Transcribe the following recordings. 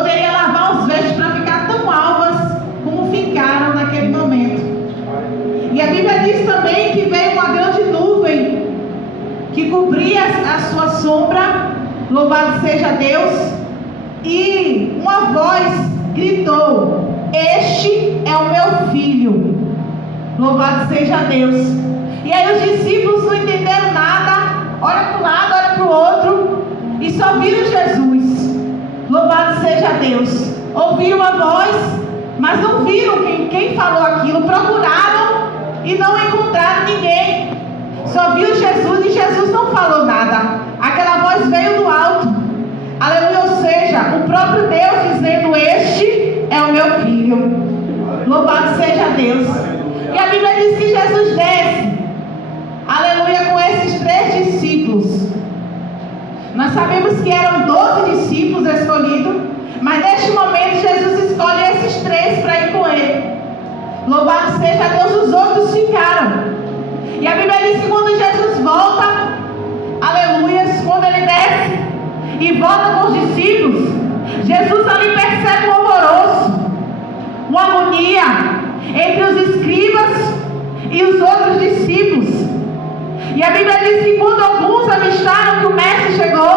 poderia lavar os vestes para ficar tão alvas como ficaram naquele momento. E a Bíblia diz também que veio uma grande nuvem que cobria a sua sombra, louvado seja Deus, e uma voz gritou: este é o meu filho, louvado seja Deus. E aí os discípulos não entenderam nada, olha para um lado, olha para o outro, e só viram Jesus, louvado seja Deus. Ouviram a voz, mas não viram quem falou aquilo, procuraram e não encontraram ninguém. Só viu Jesus e Jesus não falou nada. Aquela voz veio do alto, aleluia, ou seja, o próprio Deus dizendo: este é o meu filho, louvado seja Deus. E a Bíblia diz que Jesus desce, aleluia, com esses 3 discípulos. Nós sabemos que eram 12 discípulos escolhidos, mas neste momento Jesus escolhe esses 3 para ir com ele, louvado seja Deus. Os outros ficaram. E a Bíblia diz que quando Jesus volta, aleluia, quando ele desce e volta com os discípulos, Jesus ali percebe um alvoroço, uma agonia entre os escribas e os outros discípulos. E a Bíblia diz que quando alguns avistaram que o mestre chegou,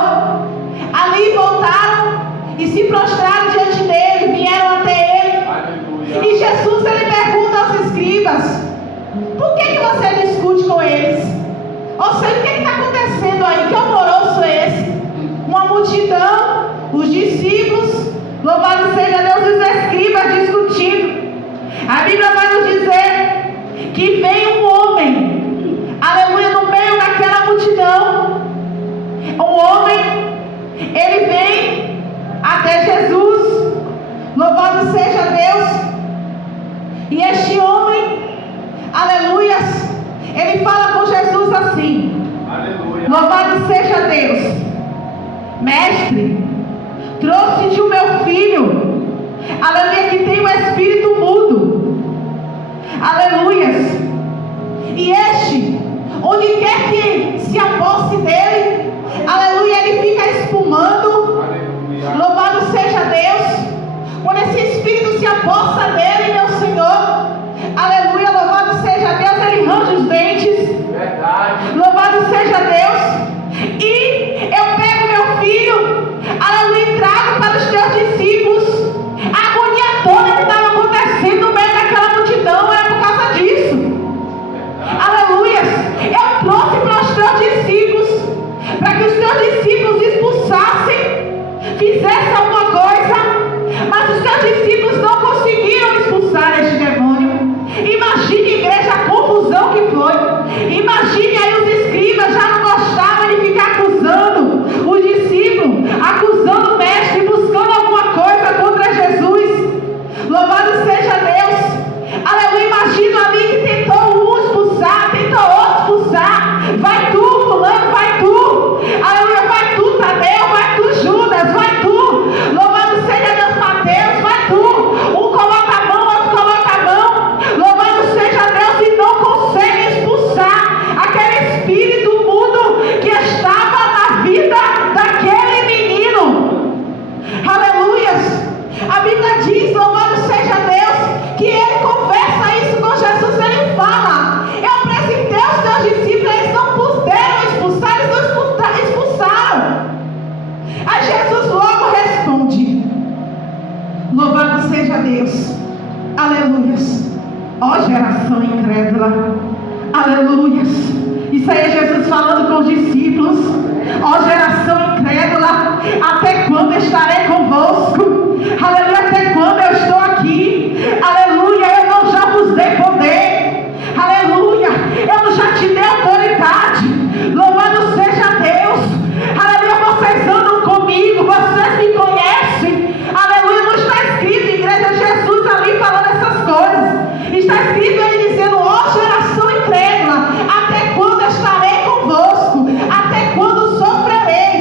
ali voltaram e se prostraram diante dele, vieram até ele. Aleluia. E Jesus, ele pergunta aos escribas: por que você discute com eles? Ou seja, o que está acontecendo aí? Que alvoroço é esse? Uma multidão, os discípulos, louvado seja Deus, os escribas discutindo. A Bíblia vai nos dizer que veio um homem, aleluia, no meio daquela multidão. Um homem, ele vem até Jesus, louvado seja Deus. E este homem, aleluias, ele fala com Jesus assim: aleluia, louvado seja Deus, mestre, trouxe-te o meu filho, aleluia, que tem um espírito mudo, aleluias, e este, onde quer que se aposse dele, aleluia, ele fica espumando, aleluia, louvado seja Deus. Quando esse espírito se apossa dele, meu Senhor, aleluia, louvado seja Deus, ele range os dentes. Verdade. Louvado seja Deus. E eu pego meu filho, aleluia, e trago para os teus discípulos. A agonia toda que estava acontecendo no meio daquela multidão era por causa disso. Aleluia. Eu trouxe para os teus discípulos, para que os teus discípulos expulsassem, fizessem alguma coisa, mas os teus discípulos não conseguiram expulsar este demônio. Imagine, igreja, a confusão que foi. Imagine aí, os escribas já não gostavam de ficar acusando os discípulos, acusando o mestre, buscando alguma coisa contra Jesus. Louvado seja Deus. Aleluia. Imagina ali que tentou um expulsar, tentou outro expulsar. Vai tu, fulano, vai tu. Aleluia, vai tu, Tadeu, vai tu, Judas, vai tu. Louvado seja Deus, Mateus, vai tu. Um coloca a mão, outro coloca a mão. Louvado seja Deus, e não consegue expulsar aquele espírito mudo que estava na vida daquele menino. Aleluias. A Bíblia diz, louvado seja Deus, que ele conversa isso com Jesus. Ele fala: eu apresentei os teus discípulos, eles não puderam expulsar, eles não expulsaram. Aí Jesus logo responde: louvado seja Deus, aleluias, ó geração incrédula, aleluias. Isso aí é Jesus falando com os discípulos: ó geração incrédula, até quando estarei convosco? Aleluia, até quando eu estou aqui? Aleluia, eu não já vos dei poder, aleluia, eu não já te dei autoridade. Louvado seja Deus, aleluia, vocês andam comigo, vocês me conhecem, aleluia. Não está escrito, igreja, Jesus ali falando essas coisas, está escrito ele dizendo: ó geração incrédula, até quando estarei convosco? Até quando sofrerei?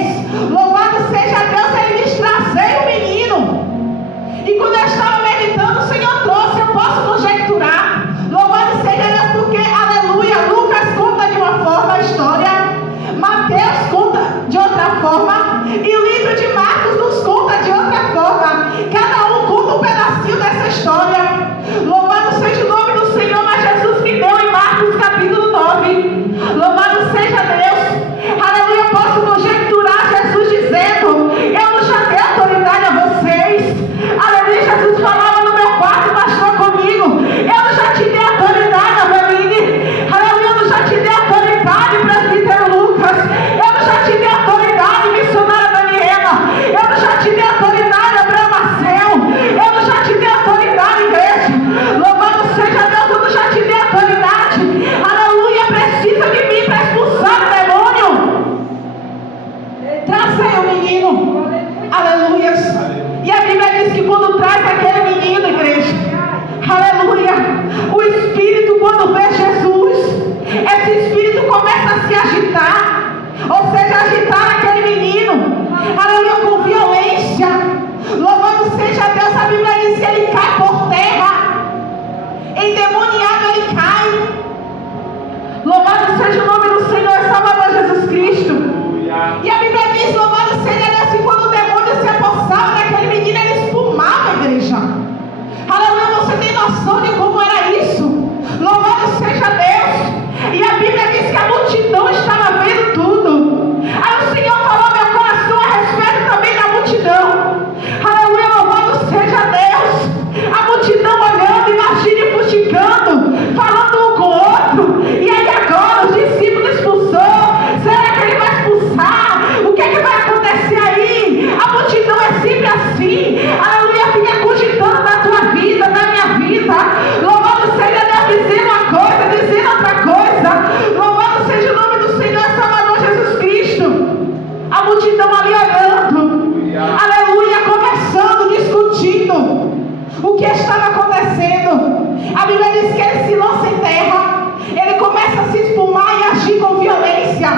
A Bíblia diz que ele se lança em terra, ele começa a se espumar e agir com violência.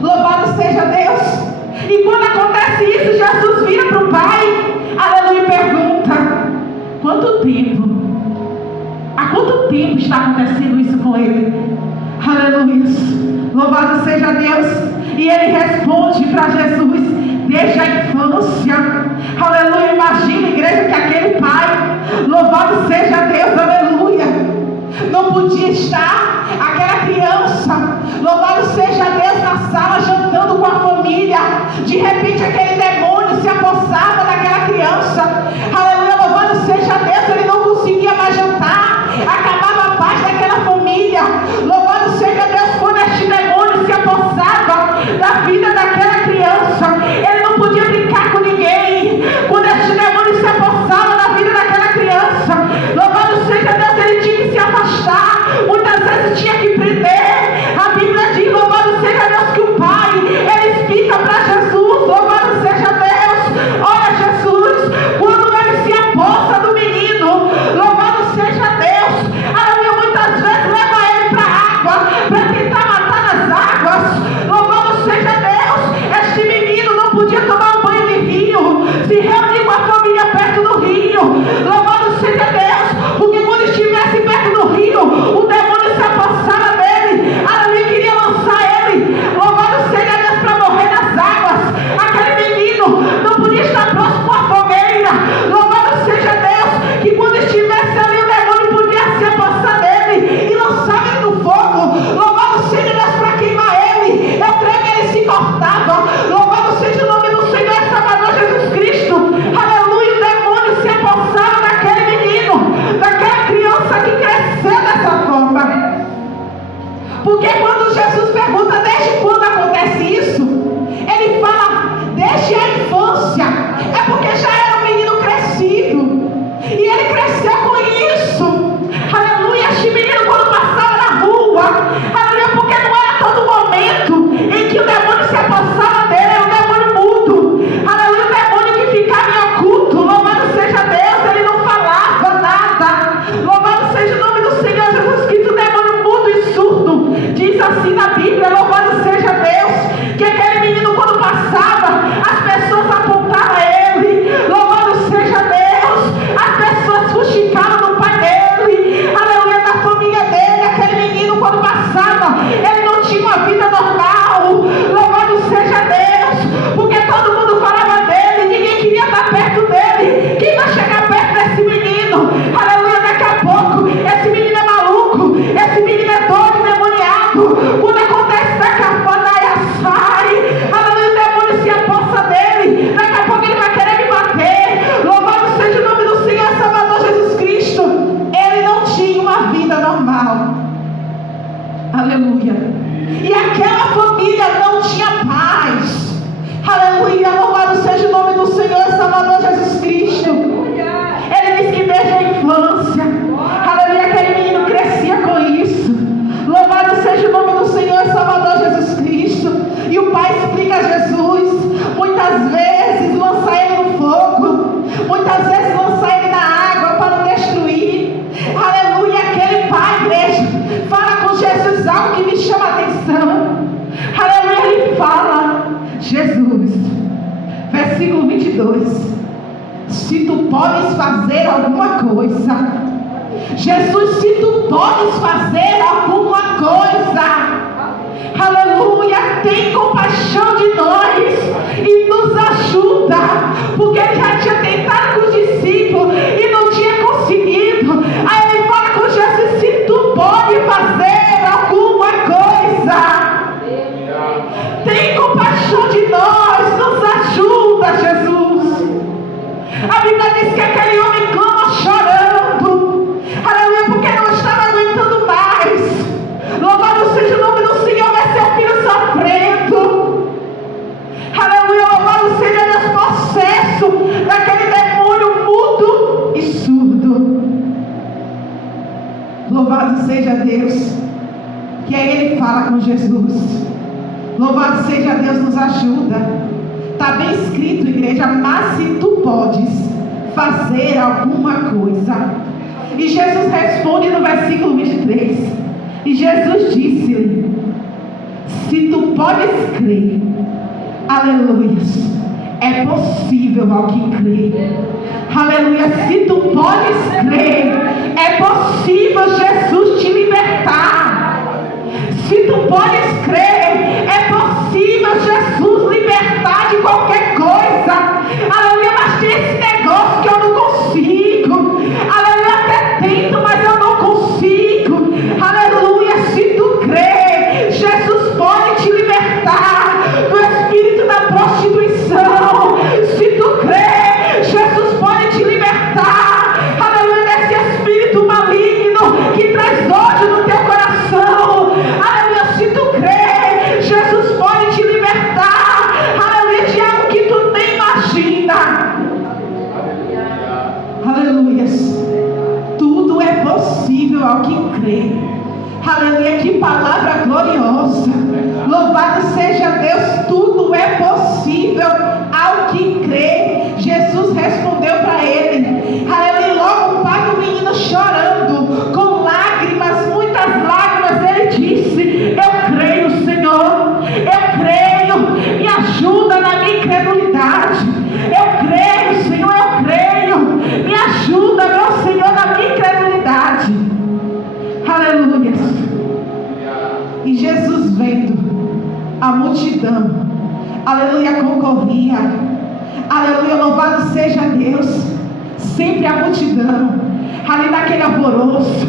Louvado seja Deus. E quando acontece isso, Jesus vira para o Pai, aleluia, e pergunta: quanto tempo? Há quanto tempo está acontecendo isso com ele? Aleluia, louvado seja Deus. E ele responde para Jesus: desde a infância. Aleluia, imagina, igreja, que aquele pai, louvado seja Deus, aleluia, não podia estar, aquela criança, louvado seja Deus, na sala jantando com a família. De repente aquele demônio se apossava daquela criança, aleluia, louvado seja Deus, ele não conseguia mais jantar, acabava a paz daquela família. Louvado seja Deus, quando este demônio se apossava da vida daquela criança, ele não podia brincar com ninguém. Quando este demônio se apossava da vida daquela criança, louvado seja Deus, ele tinha que se afastar, muitas vezes tinha que prender. A Bíblia diz, louvado seja Deus, que o pai, ele explica para Jesus, louvado seja Deus, olha Jesus, quando ele se apossa do menino, louvado seja Deus, aleluia, muitas vezes leva ele para a água, para tentar matar nas águas. Louvado seja Deus, este menino não podia tomar um banho de rio, se reunir com a família perto do rio. Louvado seja Deus, porque quando estivesse perto do rio, o demônio se apossava dele, aleluia, queria lançar ele, louvado seja Deus, para morrer nas águas. Aquele menino não podia estar próximo com a fogueira, louvado seja Deus, que quando estivesse ali o demônio podia se apossar dele e lançar ele no fogo. Louvado seja Deus, para queimar ele. Eu creio que ele se cortava. Louvado seja o nome do Senhor e Salvador Jesus Cristo. Aleluia, o demônio se apossava daquele menino, daquela criança que cresceu dessa forma. Porque quando Jesus pergunta desde quando acontece isso, ele fala desde a infância. É porque já era um menino crescido, e ele cresceu com isso. Aleluia, este menino quando passava na rua, aleluia, porque não era todo momento em que o demônio se apossava dele, era um demônio mudo, aleluia, um demônio que ficava em oculto. Louvado seja Deus, ele não falava nada. Louvado seja o nome do Senhor Jesus Cristo, o demônio mudo e surdo. Diz assim na Bíblia, louvado seja Deus, que aquele menino quando passava, as pessoas apontavam a ele. Louvado seja Deus, as pessoas fuxicavam no pai dele, aleluia, da família dele. Aquele menino quando passava, ele não tinha uma vida normal. Louvado seja Deus, porque todo mundo falava dele, ninguém queria estar perto dele. Quem vai chegar perto desse menino? Aleluia, daqui a pouco, esse menino é maluco, esse menino é doido, demoniado. Quando acontece daqui a pouco, aleluia, o demônio se apossa dele, daqui a pouco ele vai querer me bater. Louvado seja o nome do Senhor Salvador Jesus Cristo. Ele não tinha uma vida normal, aleluia, e aquela família não tinha paz, aleluia, louvado seja o nome do Senhor Salvador Jesus Cristo. Ele diz que desde a infância, aleluia, aquele menino crescia com isso. Louvado seja o nome do Senhor Salvador Jesus Cristo. E o pai explica a Jesus, muitas vezes lança ele no fogo, muitas vezes lança ele na água para o destruir. Aleluia, aquele pai, igreja, fala com Jesus algo que me chama a atenção. Aleluia, ele fala, Jesus, versículo 22, se tu podes fazer alguma coisa. Jesus, se tu podes fazer alguma coisa, aleluia, tem compaixão de nós e nos ajuda, porque ele já tinha tentado com os discípulos e não tinha conseguido. Aí ele fala com Jesus, se tu pode fazer alguma coisa, tem compaixão de nós, nos ajuda, Jesus. A Bíblia diz que aquele homem clama chorando, aleluia, porque não estava aguentando mais. Louvado seja o nome do Senhor, vai seu filho sofrendo, aleluia, louvado seja Deus, processo daquele demônio mudo e surdo. Louvado seja Deus, que aí ele fala com Jesus. Louvado seja Deus, nos ajuda. Está bem escrito, igreja, mas se tu podes fazer alguma coisa. E Jesus responde no versículo 23. E Jesus disse-lhe: se tu podes crer, aleluia, é possível ao que crê. Aleluia, se tu podes crer, é possível Jesus te libertar. Se tu podes crer, é possível Jesus libertar de qualquer coisa. Aleluia, mas tem esse negócio que eu não consigo. Aleluia, até tento, mas eu não consigo. Aleluia, se tu crer, Jesus pode te libertar do espírito da prostituição. Se tu crer, Jesus pode te libertar, aleluia, desse espírito maligno que traz ódio no teu coração. Aleluia, se tu crer, Jesus pode te libertar, aleluia, de algo que tu nem imagina. Aleluia, tudo é possível ao que crê. Aleluia, que palavra gloriosa. Louvado seja Deus, tudo é possível ao que crê. Jesus respondeu para ele. Aleluia, logo o pai do menino chorando, com lágrimas, muitas lágrimas, ele disse: eu creio, Senhor, eu creio, me ajuda na minha incredulidade. Eu creio, Senhor, eu creio, me ajuda, meu Senhor, na minha incredulidade. Aleluia. E Jesus vendo a multidão, aleluia, concorria. Aleluia, louvado seja Deus. Sempre a multidão, ali naquele alvoroço.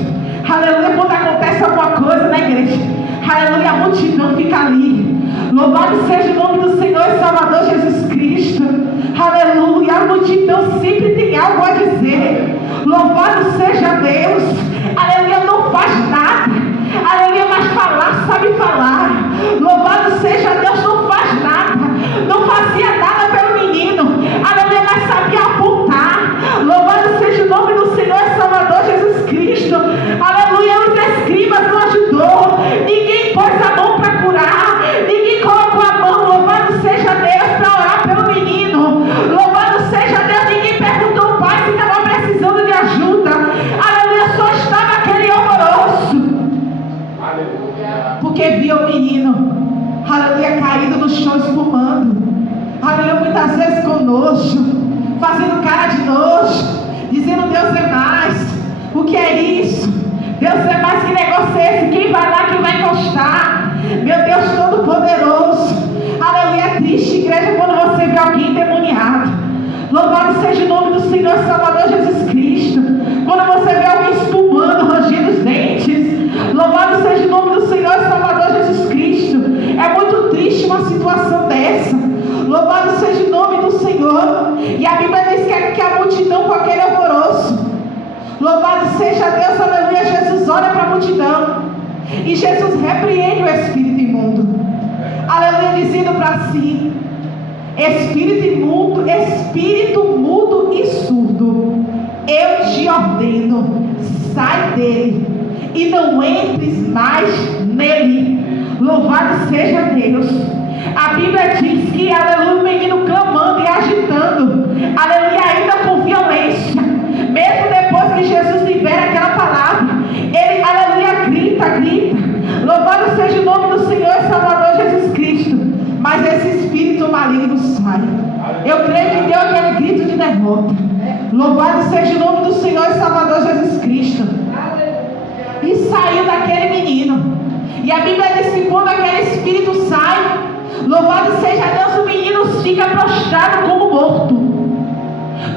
Aleluia, quando acontece alguma coisa na igreja, aleluia, a multidão fica ali. Louvado seja o nome do Senhor e Salvador Jesus Cristo. Aleluia, a multidão sempre tem algo a dizer. Louvado seja Deus. Aleluia, não faz nada. Aleluia, mas falar sabe falar. Louvado seja Deus, não faz nada. Não fazia nada pelo menino. Aleluia, mas sabia apontar. Louvado seja o nome do Senhor e Salvador Jesus Cristo. Aleluia, os escribas não ajudou. Ninguém pôs a mão para curar. Ninguém colocou a mão. Louvado seja Deus, para orar pelo menino. Louvado seja Deus, ninguém perguntou ao pai se estava precisando de ajuda. Aleluia, só estava aquele horroroso. Porque via o menino, aleluia, caído no chão espumando. Aleluia, muitas vezes com nojo, fazendo cara de nojo, dizendo: Deus é mais. O que é isso? Deus é mais, que negócio é esse? Quem vai lá, quem vai encostar? Meu Deus Todo-Poderoso. Aleluia, é triste, igreja, quando você vê alguém endemoniado. Louvado seja o nome do Senhor Salvador Jesus Cristo. Quando você vê alguém espumando, rangendo os dentes. Louvado seja o nome do Senhor Salvador Jesus Cristo. É muito triste uma situação dessa. Louvado seja o nome do Senhor. E a Bíblia diz que a multidão com aquele alvoroço. Louvado seja Deus, aleluia. Jesus olha para a multidão e Jesus repreende o espírito imundo. Aleluia, dizendo para si: espírito mudo e surdo, eu te ordeno, sai dele e não entres mais nele. Louvado seja Deus. A Bíblia diz que, aleluia, o menino clamando e agitando, aleluia, ainda com violência. Mesmo depois que Jesus libera aquela palavra, ele, aleluia, grita. Louvado seja o nome do Senhor e Salvador Jesus Cristo. Mas esse espírito maligno sai. Eu creio que deu aquele grito de derrota. Louvado seja o nome do Senhor e Salvador Jesus Cristo. E saiu daquele menino. E a Bíblia diz que quando aquele espírito sai, louvado seja Deus, o menino fica prostrado como morto.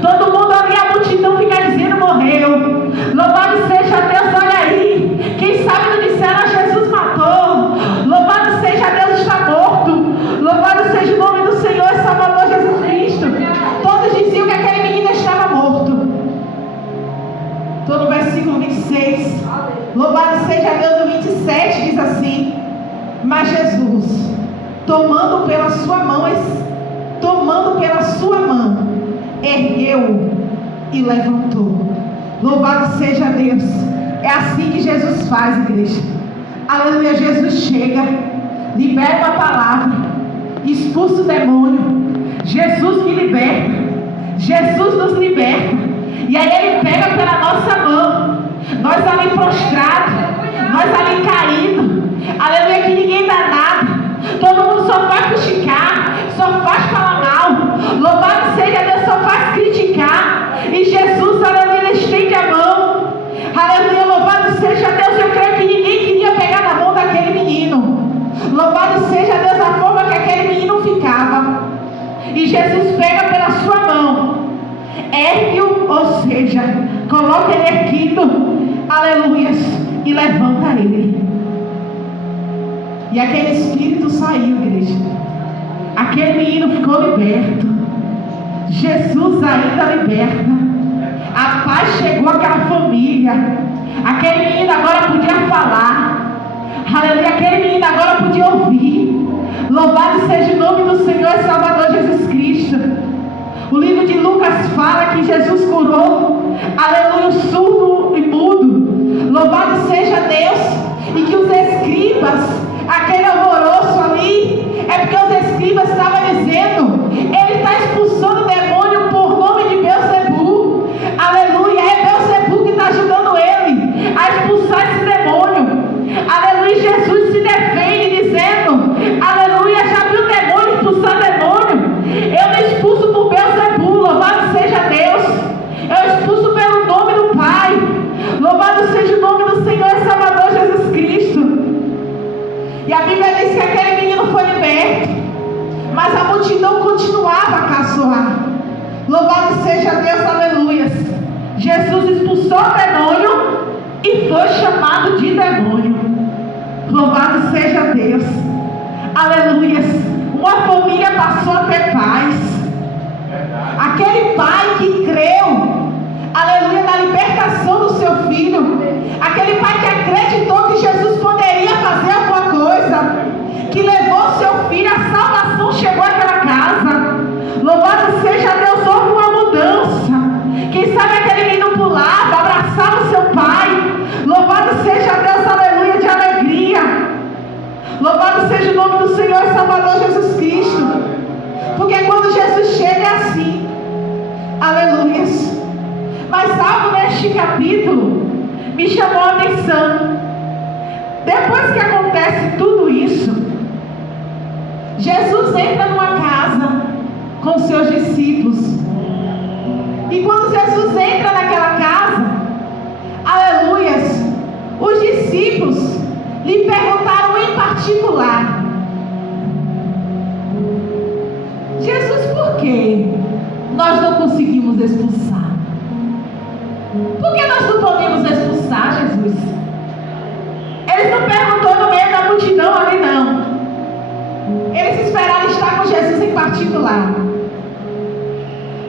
Todo mundo ali, a multidão fica dizendo: morreu. Louvado seja Deus, olha aí. Quem sabe não disseram: Jesus matou. Louvado seja Deus, está morto. Louvado seja o nome do Senhor e Salvador Jesus Cristo. Todos diziam que aquele menino estava morto. Estou no versículo 26. Louvado seja Deus, o 27 diz assim: mas Jesus, tomando pela sua mão, ergueu-o e levantou. Louvado seja Deus. É assim que Jesus faz, igreja. Aleluia, Jesus chega, libera uma palavra, expulsa o demônio. Jesus me liberta. Jesus nos liberta. E aí ele pega pela nossa mão nós ali prostrados, nós ali caídos, aleluia, que ninguém dá nada, todo mundo só faz criticar, só faz falar mal, louvado seja Deus, só faz criticar, e Jesus, aleluia, ele estende a mão, aleluia, louvado seja Deus. Eu creio que ninguém queria pegar na mão daquele menino, louvado seja Deus, a forma que aquele menino ficava, e Jesus pega pela sua mão, ergue-o, ou seja, coloca ele erguido, aleluia, e levanta ele. E aquele espírito saiu, igreja. Aquele menino ficou liberto. Jesus ainda liberta. A paz chegou àquela família. Aquele menino agora podia falar. Aleluia. Aquele menino agora podia ouvir. Louvado seja o nome do Senhor e Salvador Jesus Cristo. O livro de Lucas fala que Jesus curou, aleluia, o surdo e mudo. Louvado seja Deus. E que os escribas, aquele alvoroço ali, é porque os escribas estavam dizendo: ele está expulsando o demônio por nome de Beelzebu. Aleluia, é Beelzebu que está ajudando ele a expulsar esse demônio. Aleluia, Jesus se defende dizendo: aleluia, já viu o demônio expulsar demônio? Eu não expulso por Beelzebu, louvado seja Deus. Eu expulso pelo nome do Pai. Louvado seja o nome do Senhor e Salvador Jesus Cristo. E a Bíblia diz que aquele menino foi liberto, mas a multidão continuava a caçoar. Louvado seja Deus, aleluia. Jesus expulsou o demônio e foi chamado de demônio. Louvado seja Deus, aleluia. Uma família passou a ter paz. Aquele pai que creu, aleluia, na libertação do seu filho, aquele pai que acreditou que Jesus poderia fazer alguma coisa, que levou seu filho, a salvação chegou àquela casa. Louvado seja Deus, houve uma mudança. Quem sabe aquele menino pulava, abraçava o seu pai. Louvado seja Deus, aleluia, de alegria. Louvado seja o nome do Senhor e Salvador Jesus Cristo. Porque quando Jesus chega é assim, aleluia. Mas algo neste capítulo me chamou a atenção. Depois que acontece tudo isso, Jesus entra numa casa com seus discípulos. E quando Jesus entra naquela casa, aleluias, os discípulos lhe perguntaram em particular: Jesus, por que nós não conseguimos expulsar? Por que nós não podemos expulsar, Jesus? Eles não perguntou no meio da multidão ali, não. Eles esperaram estar com Jesus em particular.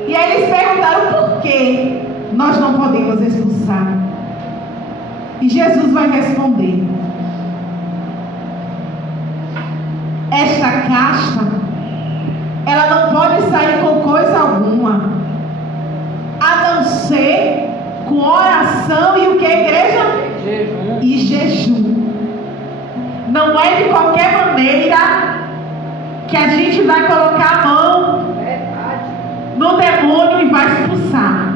E aí eles perguntaram por que nós não podemos expulsar. E Jesus vai responder: esta casta, ela não pode sair com coisa alguma, a não ser com oração e o que, igreja? Jejum. E jejum. Não é de qualquer maneira que a gente vai colocar a mão no demônio e vai expulsar.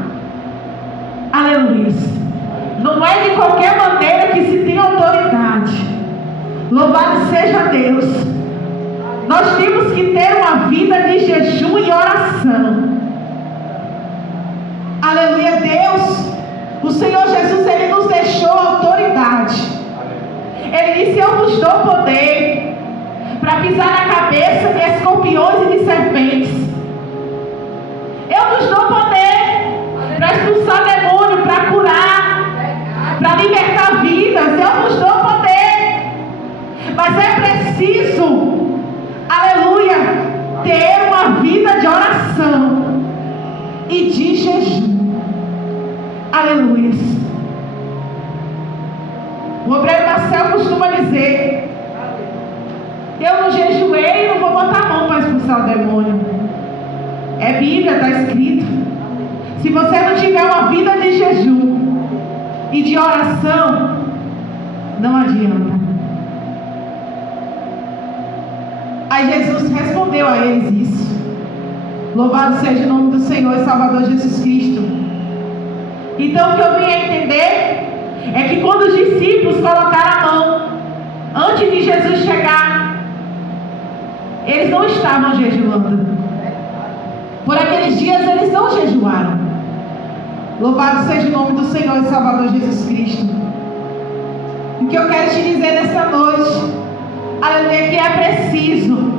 Aleluia. Não é de qualquer maneira que se tem autoridade. Louvado seja Deus. Nós temos que ter uma vida de jejum e oração. Aleluia, Deus. O Senhor Jesus, Ele nos deixou autoridade. Ele disse: eu vos dou poder para pisar na cabeça de escorpiões e de serpentes. Eu vos dou poder para expulsar demônio, para curar, para libertar vidas. Eu vos dou poder. Mas é preciso, aleluia, ter uma vida de oração e de jejum. Aleluia. O obreiro Marcel costuma dizer: eu não jejuei e não vou botar a mão para expulsar o demônio. É Bíblia, está escrito. Se você não tiver uma vida de jejum e de oração, não adianta. Aí Jesus respondeu a eles isso. Louvado seja o nome do Senhor e Salvador Jesus Cristo. Então o que eu vim a entender é que quando os discípulos colocaram a mão, antes de Jesus chegar, eles não estavam jejuando. Por aqueles dias eles não jejuaram. Louvado seja o nome do Senhor e Salvador Jesus Cristo. O que eu quero te dizer nessa noite, aleluia, que é preciso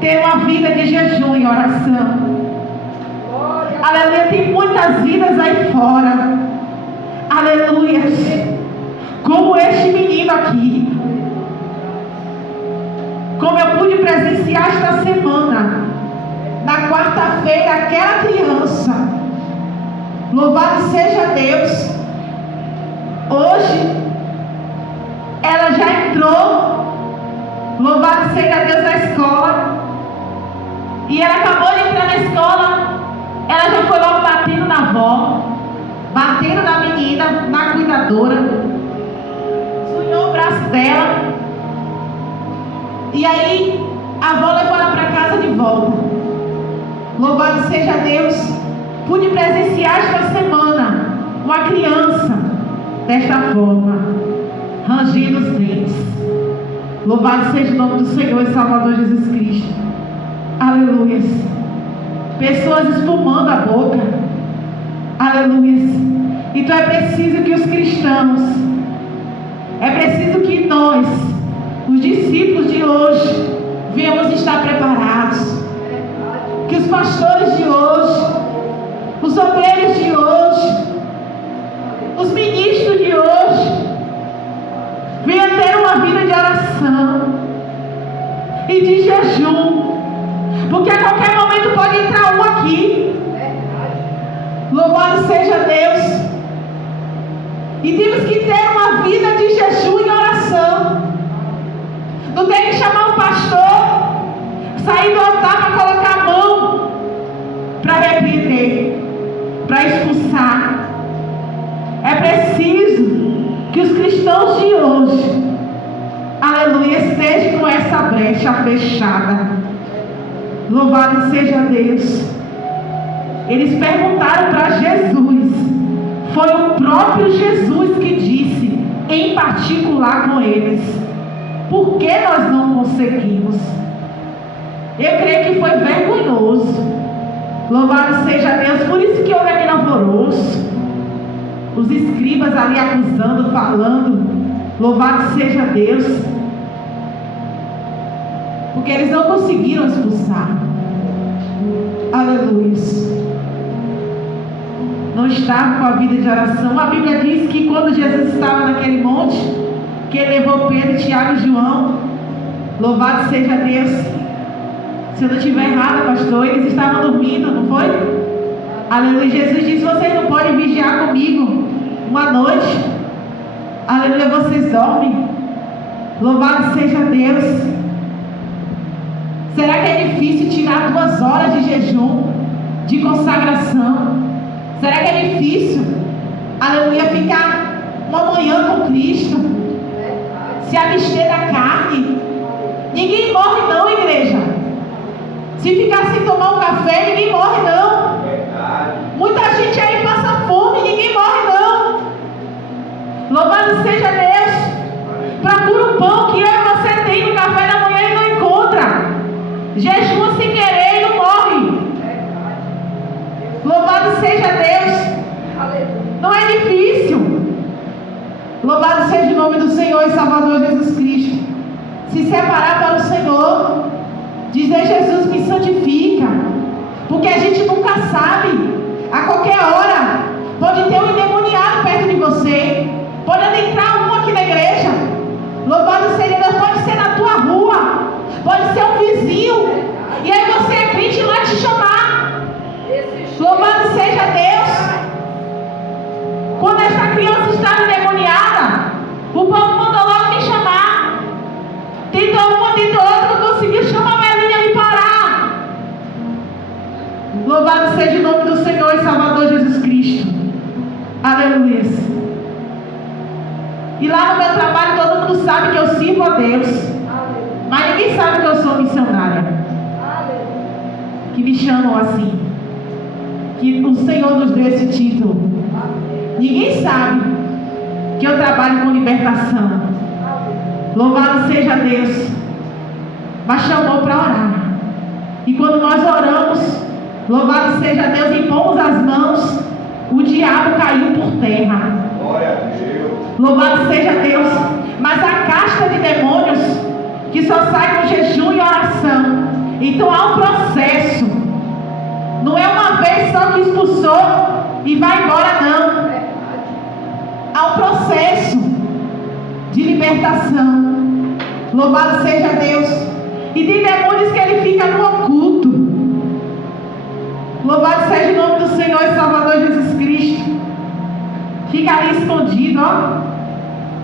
ter uma vida de jejum e oração. Aleluia, tem muitas vidas aí fora, aleluia, como este menino aqui, como eu pude presenciar esta semana, na quarta-feira, aquela criança, louvado seja Deus, hoje ela já entrou, louvado seja Deus, na escola, e ela acabou de entrar na escola, ela já foi logo batendo na avó, batendo na menina, na cuidadora, sunhou o braço dela, e aí a avó levou ela para casa de volta. Louvado seja Deus, pude presenciar esta semana uma criança desta forma, rangendo os dentes. Louvado seja o nome do Senhor e Salvador Jesus Cristo. Aleluia. Pessoas espumando a boca. Aleluia. Então é preciso que os cristãos, é preciso que nós, os discípulos de hoje, venhamos estar preparados. Que os pastores de hoje, os obreiros de hoje, os ministros de hoje, venham ter uma vida de oração e de jejum, porque a qualquer momento pode entrar um aqui. Louvado seja Deus. E temos que ter uma vida de jejum e oração. Não tem que chamar um pastor, sair do altar para colocar a mão, para repreender, para expulsar. É preciso que os cristãos de hoje, aleluia, estejam com essa brecha fechada. Louvado seja Deus. Eles perguntaram para Jesus, foi o próprio Jesus que disse, em particular com eles, por que nós não conseguimos? Eu creio que foi vergonhoso. Louvado seja Deus. Por isso que houve aquele alvoroço, os escribas ali acusando, falando. Louvado seja Deus, porque eles não conseguiram expulsar. Aleluia. Não estavam com a vida de oração. A Bíblia diz que quando Jesus estava naquele monte, que ele levou Pedro, Tiago e João, louvado seja Deus. Se eu não estiver errado, pastor, eles estavam dormindo, não foi? Aleluia. Jesus disse, vocês não podem vigiar comigo uma noite. Aleluia, vocês dormem. Louvado seja Deus. Será que é difícil tirar 2 horas de jejum, de consagração? Será que é difícil, aleluia, ficar uma manhã com Cristo, se abster da carne? Ninguém morre não, igreja. Se ficar sem tomar um café, ninguém morre não. Muita gente aí passa fome, ninguém morre não. Louvado seja Deus. Procura o pão que eu e você tem no café da manhã e não encontra. Jejua sem querer e não morre. Louvado seja Deus. Não é difícil. Louvado seja o nome do Senhor e Salvador Jesus Cristo. Se separar para o Senhor, dizer, Jesus, me santifica, porque a gente nunca sabe. A qualquer hora pode ter um endemoniado perto de você, pode adentrar um aqui na igreja. Louvado seja Deus. Pode ser na tua rua, pode ser um vizinho, e aí você é crente e vai te chamar. Louvado seja Deus. Quando esta criança estava endemoniada, o povo mandou logo me chamar. Tentou uma, tentou outra, não conseguiu. Chama a velhinha me parar. Louvado seja o nome do Senhor e Salvador Jesus Cristo. Aleluia. E lá no meu trabalho todo mundo sabe que eu sirvo a Deus, mas ninguém sabe que eu sou missionária, que me chamam assim, que o Senhor nos deu esse título. Ninguém sabe. que eu trabalho com libertação. Louvado seja Deus. Mas chamou para orar. E quando nós oramos, louvado seja Deus, impomos as mãos, o diabo caiu por terra. Louvado seja Deus. Mas a casta de demônios que só sai com jejum e oração. Então há um processo. Não é uma vez só que expulsou e vai embora, não. Há um processo de libertação. Louvado seja Deus. E tem demônios que ele fica no oculto. Louvado seja o nome do Senhor e Salvador Jesus Cristo. Fica ali escondido, ó,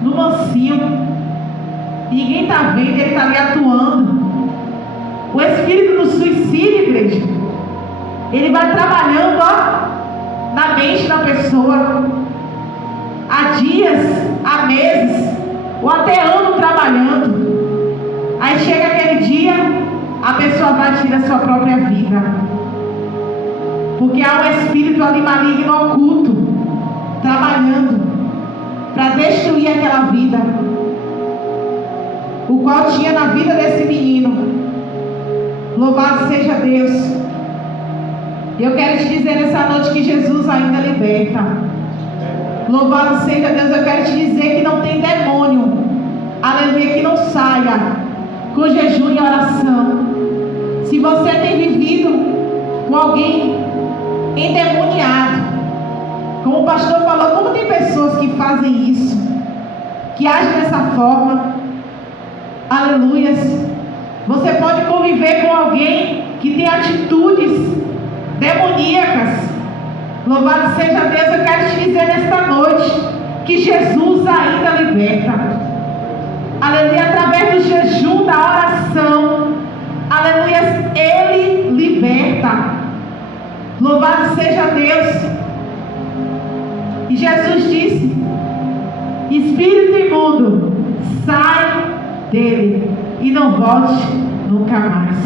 no mansinho. Ninguém está vendo, ele está ali atuando. O espírito do suicídio, igreja, ele vai trabalhando, ó, na mente da pessoa. Há dias, há meses, ou até anos trabalhando. Aí chega aquele dia, a pessoa vai tirar a sua própria vida. Porque há um espírito ali maligno oculto, trabalhando para destruir aquela vida, o qual tinha na vida desse menino. Louvado seja Deus. Eu quero te dizer nessa noite que Jesus ainda liberta. Louvado seja Deus. Eu quero te dizer que não tem demônio, aleluia, que não saia com jejum e oração. Se você tem vivido com alguém endemoniado, como o pastor falou, como tem pessoas que fazem isso, que agem dessa forma, aleluias. Você pode conviver com alguém que tem atitudes demoníacas. Louvado seja Deus. Eu quero te dizer nesta noite que Jesus ainda liberta. Aleluia. Através do jejum, da oração, aleluia, ele liberta. Louvado seja Deus. E Jesus disse: espírito imundo, sai dele e não volte nunca mais.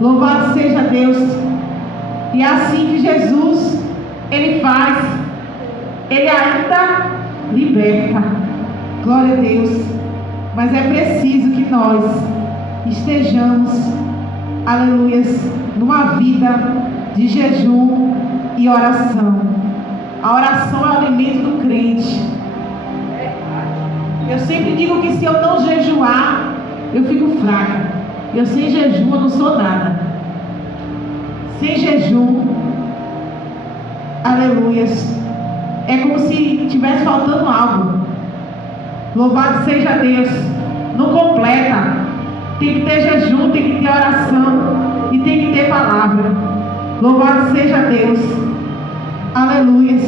Louvado seja Deus. E é assim que Jesus, ele faz, ele ainda liberta. Glória a Deus. Mas é preciso que nós estejamos, aleluias, numa vida de jejum e oração. A oração é o alimento do crente. Eu sempre digo que se eu não jejuar, eu fico fraca. Eu sem jejum eu não sou nada. Sem jejum, aleluias, é como se estivesse faltando algo. Louvado seja Deus. Não completa. Tem que ter jejum, tem que ter oração e tem que ter palavra. Louvado seja Deus. Aleluias.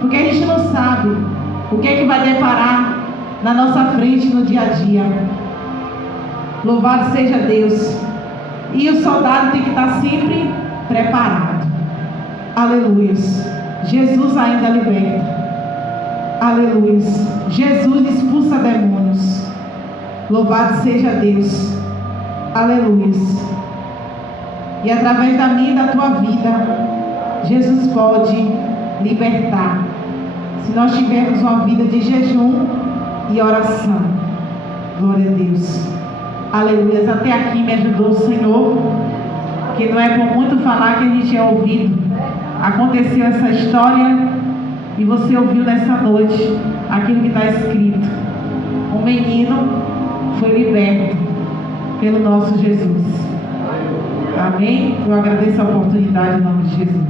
Porque a gente não sabe o que é que vai deparar na nossa frente no dia a dia. Louvado seja Deus. E o soldado tem que estar sempre preparado. Aleluias. Jesus ainda liberta. Aleluias. Jesus expulsa demônios. Louvado seja Deus. Aleluias. E através da minha e da tua vida, Jesus pode libertar. Se nós tivermos uma vida de jejum e oração. Glória a Deus. Aleluia. Até aqui me ajudou o Senhor. Que não é por muito falar que a gente é ouvido. Aconteceu essa história e você ouviu nessa noite aquilo que está escrito. Um menino foi liberto pelo nosso Jesus. Amém? Eu agradeço a oportunidade em nome de Jesus.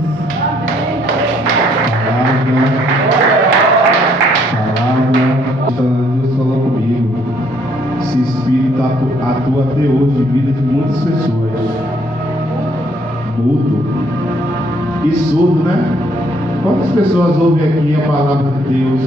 Palavra, Deus falou comigo. Esse Espírito atua até hoje em vida de muitas pessoas. Mudo e surdo, né? Quantas pessoas ouvem aqui a palavra de Deus